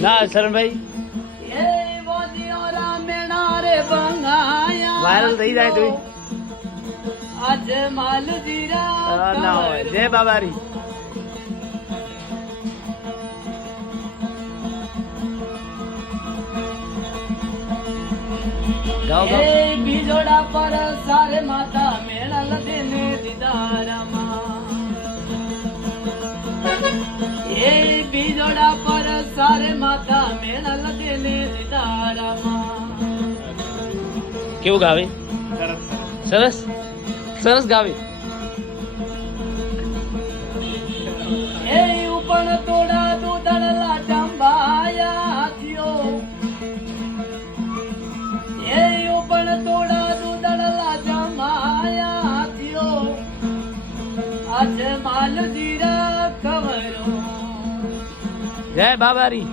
ના શરણભાઈ વાયરલ થઈ જાય તું આજે માલ જીરા ના હોય જય બાબારી ગાઓ ગાઓ બીજોડા પર સારે માતા મેળલ દેને દીદારામાં એ બીજોડા પર સારે માતા મેળલ દેને દીદારામાં કેવું ગાવે સરસ સરસ ગાવે એ ઉપણ તોડા દૂધળલા જંભાયા થયો એ ઉપણ તોડા દૂધળલા જમાયા થયો આજે માલ જીરા કવરો જય બાબારી